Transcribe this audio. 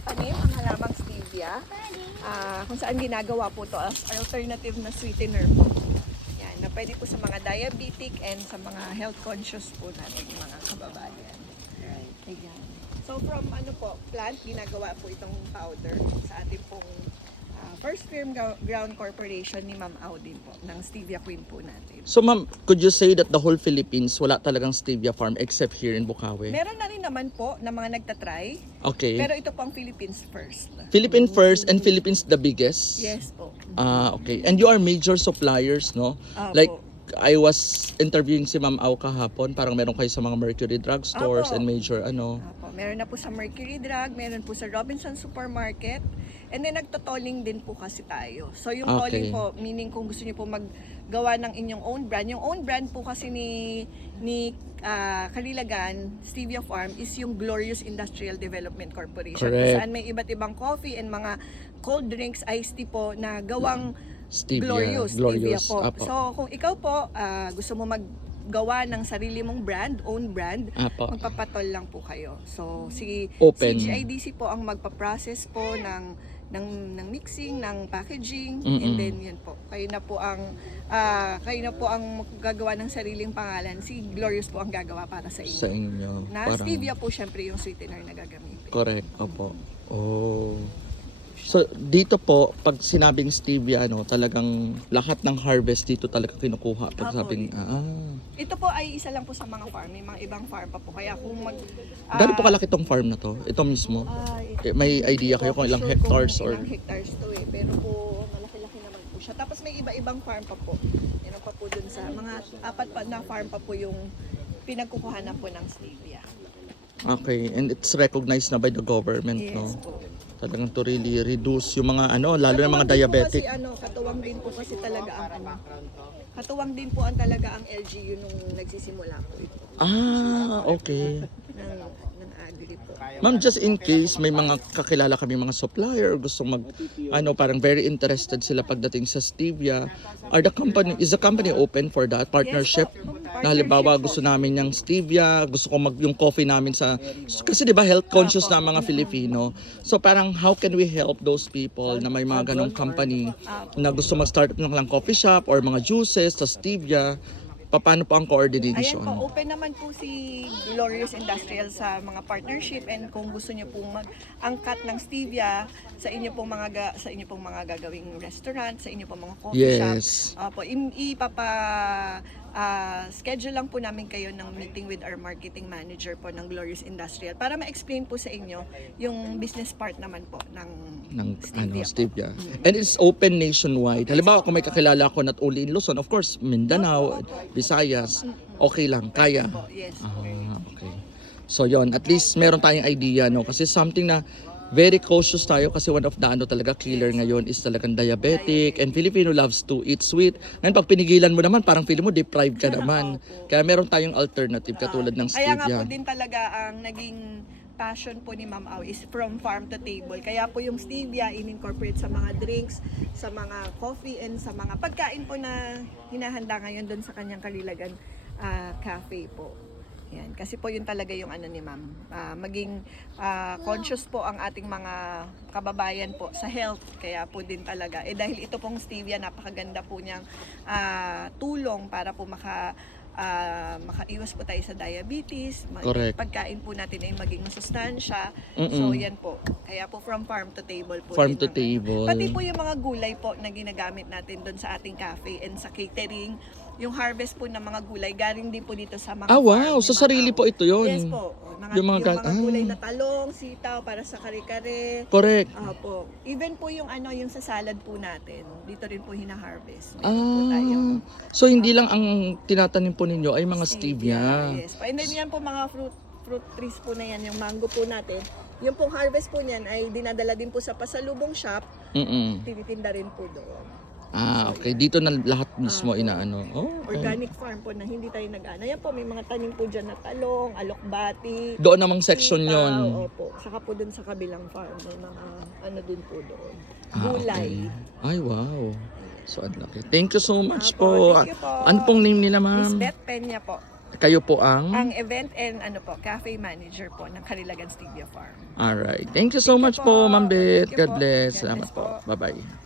tanim ang halamang stevia. Kung saan ginagawa po to as alternative na sweetener po. Yan, na pwede po sa mga diabetic and sa mga health conscious po natin mga kababayan. Ayan. So from plant, ginagawa po itong powder sa ating pong First Firm Ground Corporation ni Ma'am Audin po, ng Stevia Queen po natin. So ma'am, could you say that the whole Philippines wala talagang stevia farm except here in Bukawi? Meron na rin naman po na mga nagtatry, Okay. pero ito pong Philippines first. Philippine first and Philippines the biggest? Yes po. Okay. And you are major suppliers, no? Opo. Like, I was interviewing si Ma'am Au kahapon, parang meron kayo sa mga Mercury Drug Stores Opo. and major Opo, meron na po sa Mercury Drug, meron po sa Robinson Supermarket, and then nagtotolling din po kasi tayo. So yung Okay. tolling po, meaning kung gusto niyo po maggawa ng inyong own brand, yung own brand po kasi ni Kalilagan Stevia Farm is yung Glorious Industrial Development Corporation. Correct. Kung saan may iba't ibang coffee and mga cold drinks, iced tea po na gawang Stevia. Glorious Stevia po. Apo. So kung ikaw po gusto mo maggawa ng sarili mong brand, own brand, Apo. magpapatol lang po kayo. So si Open. CGIDC po ang magpa-process po ng mixing, ng packaging, Mm-mm. and then yun po. Kayo na po ang gagawa ng sariling pangalan. Si Glorious po ang gagawa para sa inyo. Sa inyo. Na stevia po syempre yung sweetener na gagamitin. Correct. Opo. Oh. So, dito po, pag sinabing stevia, talagang lahat ng harvest dito talaga kinukuha. Pag Opo. sabing, Ito po ay isa lang po sa mga farm. May mga ibang farm pa po. Kaya kung Gano'n po kalaki tong farm na to? Ito mismo? May idea kayo kung ilang hectares or... Ilang hectares to eh. Pero po, malaki-laki naman po siya. Tapos may iba-ibang farm pa po. Meron pa po dun sa mga apat pa na farm pa po yung pinagkukuhanan po ng stevia. Okay, and it's recognized na by the government, Yes no? po. Talagang to really reduce yung mga lalo na mga diabetic. Katuwang din po kasi talaga ang katuwang din po ang talaga ang LGU nung nagsisimula po ito. Okay. Ng agri po. Ma'am, just in case may mga kakilala kami mga supplier gustong parang very interested sila pagdating sa stevia, is the company open for that partnership? Yes po. Na halimbawa gusto namin yung stevia, gusto ko yung coffee namin kasi 'di ba health conscious na mga Filipino. So parang how can we help those people na may mga ganong company na gusto mag-start ng lang coffee shop or mga juices sa stevia? Paano po ang coordination? Ayan po, open naman po si Glorious Industrial sa mga partnership, and kung gusto niyo pong mag-angkat ng stevia sa inyo pong mga gagawing restaurant, sa inyo pong mga coffee Yes. shop, schedule lang po namin kayo ng meeting with our marketing manager po ng Glorious Industrial para ma-explain po sa inyo yung business part naman po ng stevia. Stevia. And it's open nationwide. Halimbawa kung may kakilala ko not only in Luzon, of course, Mindanao, Visayas, okay lang, kaya. Yes. Okay. So yon, at least meron tayong idea, no? Kasi something na very cautious tayo kasi one of the talaga killer ngayon is talagang diabetic, and Filipino loves to eat sweet. Ngayon pag pinigilan mo naman, parang feeling mo deprived ka naman. Kaya meron tayong alternative katulad ng Kaya nga stevia. po din talaga ang naging passion po ni Ma'am Au is from farm to table. Kaya po yung stevia in-incorporate sa mga drinks, sa mga coffee, and sa mga pagkain po na hinahanda ngayon doon sa kanyang Kalilagan cafe po. Yan. Kasi po yun talaga yung ni Ma'am. Maging conscious po ang ating mga kababayan po sa health. Kaya po din talaga. Dahil ito pong stevia, napakaganda po niyang tulong para po makaiwas po tayo sa diabetes. Correct. Pagkain po natin ay maging masustansya. So yan po. Kaya po from farm to table po. Farm to din naman. table. Pati po yung mga gulay po na ginagamit natin doon sa ating cafe and sa catering. Yung harvest po ng mga gulay, galing din po dito sa mga farm Wow, ni sa Ma'am sarili Au. po ito yun. Yes po. Yung mga gulay na talong, sitaw para sa kare-kare. Correct. Po. Even po yung yung sa salad po natin, dito rin po hina-harvest. Meron po tayo. So hindi lang ang tinatanim po ninyo ay mga stevia. Yes. And then yan po mga fruit trees po na yan, yung mango po natin. Yung pong harvest po niyan ay dinadala din po sa pasalubong shop. Tinitinda rin po doon. Okay. Dito na lahat mismo inaano. Okay. Organic farm po na hindi tayo nag-ano. Yan po, may mga tanim po dyan na talong, alokbati. Doon namang section sitaw, yon. Opo. Saka po dun sa kabilang farm, may mga din po doon. Okay. Gulay. Ay, wow. So, ang laki. Thank you so much Apo, po. thank you po. Ano pong name nila, Miss ma'am? Beth Peña po. Kayo po ang... Ang event and cafe manager po ng Karilagan Stevia Farm. Alright. Thank you so much po, Ma'am Beth. Thank you God po. bless. God Salamat bless po. po. Bye-bye.